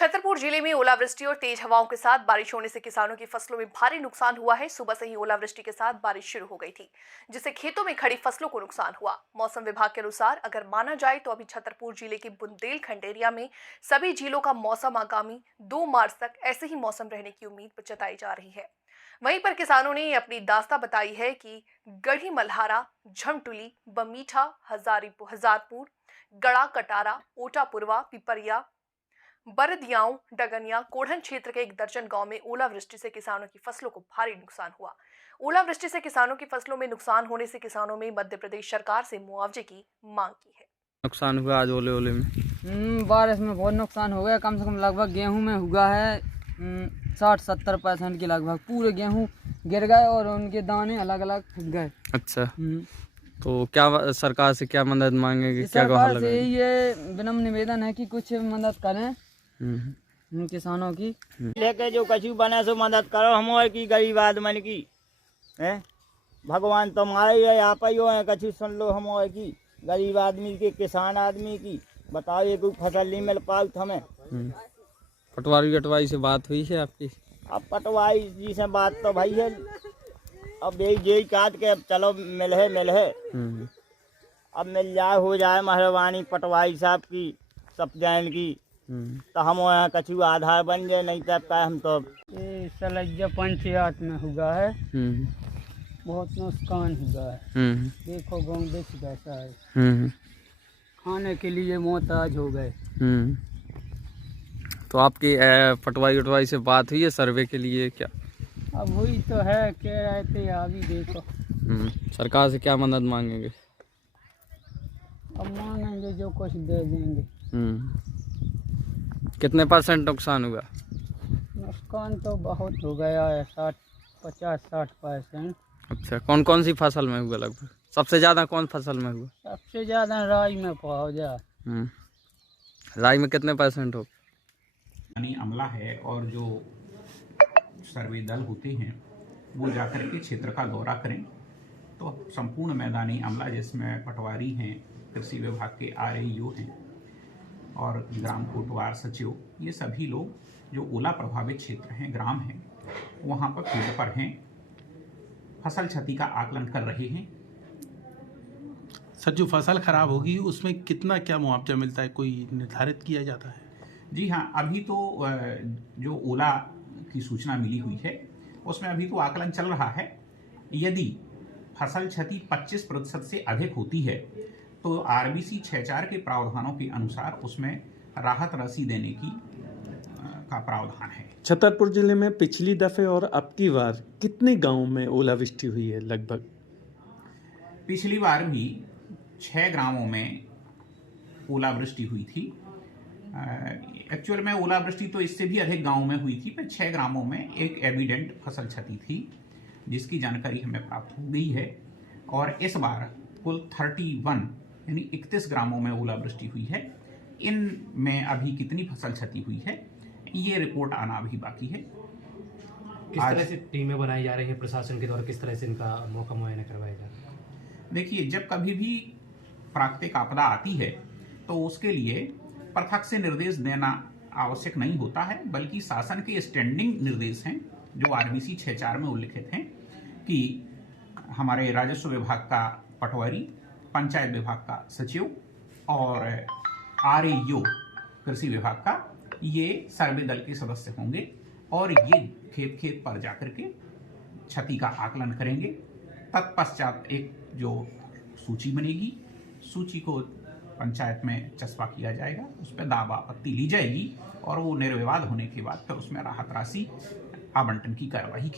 छतरपुर जिले में ओलावृष्टि और तेज हवाओं के साथ बारिश होने से किसानों की फसलों में भारी नुकसान हुआ है। सुबह से ही ओलावृष्टि के साथ बारिश शुरू हो गई थी, जिससे खेतों में खड़ी फसलों को नुकसान हुआ। मौसम विभाग के अनुसार अगर माना जाए तो अभी छतरपुर जिले के बुंदेलखंड एरिया में सभी झीलों का मौसम आगामी 2 मार्च तक ऐसे ही मौसम रहने की उम्मीद जताई जा रही है। वहीं पर किसानों ने अपनी दास्ता बताई है कि गढ़ी मल्हारा, झमटुली, बमीठा, हजारपुर, गड़ा कटारा, ओटापुरवा, पिपरिया, बरदियाओं, डगनिया, कोढ़न क्षेत्र के 1 दर्जन गांव में ओलावृष्टि से किसानों की फसलों को भारी नुकसान हुआ। ओलावृष्टि से किसानों की फसलों में नुकसान होने से किसानों में मध्य प्रदेश सरकार से मुआवजे की मांग की है। नुकसान हुआ आज ओले में? बारिश में बहुत नुकसान हो गया। कम से कम लगभग गेहूं में हुआ है 60-70% के लगभग। पूरे गेहूं गिर गए और उनके दाने अलग अलग फूट गए। अच्छा, तो क्या सरकार से क्या मदद मांगेंगे? क्या सरकार से ये विनम्र निवेदन है कि कुछ मदद करें किसानों की। लेके जो कछु बने सो मदद करो हमारे की गरीब आदमी की है। भगवान तुम्हारे ही है, आप ही हो, कछु सुन लो हमारे की गरीब आदमी के, किसान आदमी की। बताओ ये कोई फसल नहीं मिल पाई हमें। पटवारी से बात हुई है आपकी? अब पटवारी जी से बात तो भाई है, अब यही काट के चलो मिल है। अब मिल जाए, हो जाए मेहरबानी पटवारी साहब की, सब जैन की, तो हम यहाँ कछु आधार बन जाए। नहीं तब का हम तो ये सलैया पंचायत में हुआ है, बहुत नुकसान हुआ है। देखो गाँव देख कैसा है, खाने के लिए मोहताज हो गए। तो आपकी पटवारी से बात हुई है सर्वे के लिए? क्या अब हुई तो है, कह रहे थे अभी देखो। सरकार से क्या मदद मांगेंगे? अब मांगेंगे जो कुछ दे देंगे। कितने % नुकसान हुआ? नुकसान तो बहुत हो गया है, 50-60%। अच्छा, कौन कौन सी फसल में हुआ लगभग? सबसे ज़्यादा कौन फसल में हुआ? सबसे ज़्यादा राई में पहुँचा। राई में कितने % हो? यानी अमला है और जो सर्वे दल होते हैं वो जाकर के क्षेत्र का दौरा करें, तो संपूर्ण मैदानी अमला जिसमें पटवारी हैं, कृषि विभाग के RAO हैं और ग्राम कोटवार सचिव, ये सभी लोग जो ओला प्रभावित क्षेत्र हैं, ग्राम हैं, वहाँ पर फील्ड पर हैं, फसल क्षति का आकलन कर रहे हैं। सर, जो फसल खराब होगी उसमें कितना क्या मुआवजा मिलता है, कोई निर्धारित किया जाता है? जी हाँ, अभी तो जो ओला की सूचना मिली हुई है उसमें अभी तो आकलन चल रहा है। यदि फसल क्षति 25% से अधिक होती है तो RBC 64 के प्रावधानों के अनुसार उसमें राहत राशि देने की का प्रावधान है। छतरपुर जिले में पिछली दफे और अब की बार कितने गांवों में ओलावृष्टि हुई है लगभग? पिछली बार भी 6 ग्रामों में ओलावृष्टि हुई थी। एक्चुअल में ओलावृष्टि तो इससे भी अधिक गांवों में हुई थी, पर 6 ग्रामों में एक एविडेंट फसल क्षति थी जिसकी जानकारी हमें प्राप्त हो गई है। और इस बार कुल 31 यानी 31 ग्रामों में ओलावृष्टि हुई है। इनमें अभी कितनी फसल क्षति हुई है ये रिपोर्ट आना अभी बाकी है। किस तरह से टीमें बनाई जा रही है प्रशासन के द्वारा, किस तरह से इनका मौका मुआयना करवाया जा रहा है? देखिए, जब कभी भी प्राकृतिक आपदा आती है तो उसके लिए प्रत्यक्ष से निर्देश देना आवश्यक नहीं होता है, बल्कि शासन के स्टैंडिंग निर्देश हैं जो RBC 64 में उल्लिखित हैं कि हमारे राजस्व विभाग का पटवारी, पंचायत विभाग का सचिव और RAO कृषि विभाग का ये सर्वे दल के सदस्य होंगे और ये खेत खेत पर जाकर के क्षति का आकलन करेंगे। तत्पश्चात एक जो सूची बनेगी, सूची को पंचायत में चस्पा किया जाएगा, उस पर दावा आपत्ति ली जाएगी और वो निर्विवाद होने के बाद फिर उसमें राहत राशि आवंटन की कार्रवाई की